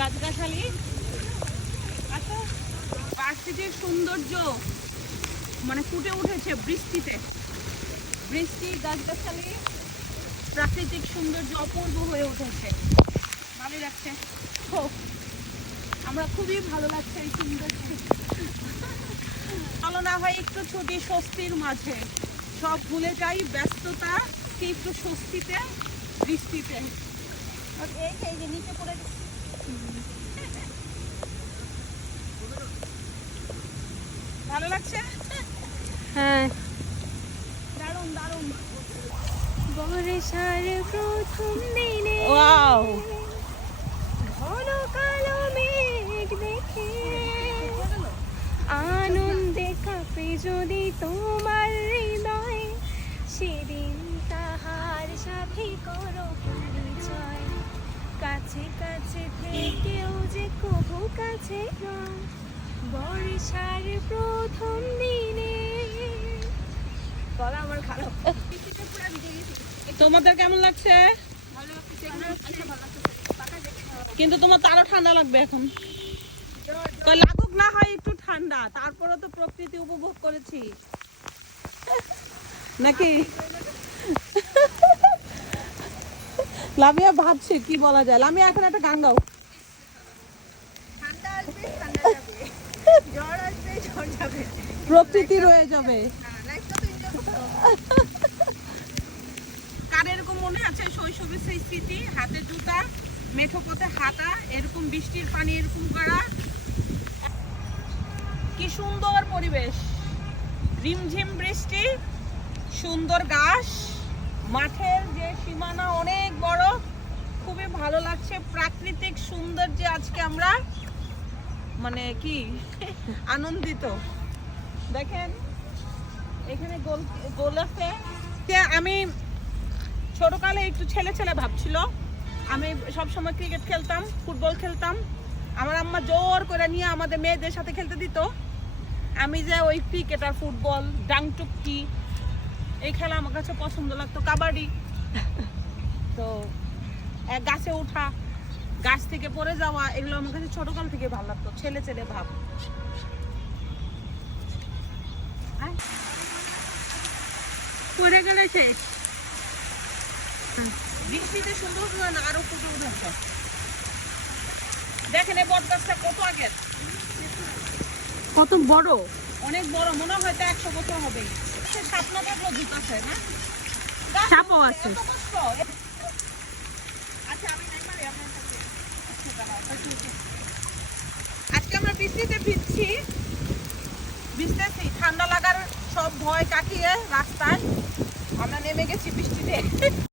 গাছগাছালি, আচ্ছা প্রাকৃতিক সৌন্দর্য মানে ফুটে উঠেছে বৃষ্টিতে। বৃষ্টি, গাছগাছালি, প্রাকৃতিক সৌন্দর্য অপূর্ব হয়ে উঠেছে, ভালোই লাগছে। আমরা খুবই ভালো লাগছে এই সৌন্দর্য। ভালো না হয় একটু ছুটি স্বস্তির মাঝে, সব ভুলে যাই ব্যস্ততা, একটু স্বস্তিতে বৃষ্টিতে। এই যে নিচে পড়ে ভালো লাগছে। হ্যাঁ, দারুণ দারুণ। বর্ষার প্রথম দিনে ওয়াও, ঘন কালো মেঘ দেখে আনন্দে কাঁপে যদি তোমার হৃদয়, সেদিন তাহার সাথে করো পরিচয়। কাছে কাছে থেকেও যে কবু কাছে নয়, বর্ষার প্রথম দিনে। গলা আমার খারাপ। তোমাদের কেমন লাগছে? কিন্তু তোমার তো আরো ঠান্ডা লাগবে এখন। লাগুক না হয় একটু ঠান্ডা, তারপরে তো প্রকৃতি উপভোগ করেছি নাকি। লামিয়া ভাবছে কি বলা যায়। লামিয়া এখন একটা গান গাও। ঠান্ডা আসবে, ঠান্ডা যাবে, জ্বর আসবে, জ্বর যাবে, প্রকৃতি রয়ে যাবে। লাইফটা তো এনজয় করতে হবে। কার এরকম মনে আছে শৈশবের সেই স্মৃতি, হাতে জুতা, মেঠো পথে হাঁটা, এরকম বৃষ্টির পানি এরকম করা, কি সুন্দর পরিবেশ, রিমঝিম বৃষ্টি, সুন্দর ঘাস, মাঠের যে সীমানা অনেক বড়, খুবই ভালো লাগছে। প্রাকৃতিক সৌন্দর্যে আজকে আমরা মানে কি আনন্দিত। দেখেন এখানে গোল আছে। আমি ছোটকালে একটু ছেলে ছেলে ভাবছিল, আমি সবসময় ক্রিকেট খেলতাম, ফুটবল খেলতাম। আমার আম্মা জোর করে নিয়ে আমাদের মেয়েদের সাথে খেলতে দিত। আমি যে ওই ক্রিকেট আর ফুটবল, ডাংটুকি, এই খেলা আমার কাছে পছন্দ লাগতো, কাবাডি। তো গাছে ওঠা, গাছ থেকে পড়ে যাওয়া, এগুলো আমার কাছে ছোটকাল থেকে ভালো লাগতো, ছেলে ছেলে ভাব। পড়ে গেছে বৃষ্টিতে সুন্দর না আরো ফুটে উঠেছে। দেখেন এই বট গাছটা কত আগের, কত বড়, অনেক বড়, মনে হয় তো 100 বছর হবে। সাপ না থাকলো জুত আছে না, সাপও আছে। আজকে আমরা বৃষ্টিতে ভিজছি, ভিজতেছি, ঠান্ডা লাগার সব ভয় কাটিয়ে রাস্তায় আমরা নেমে গেছি বৃষ্টিতে।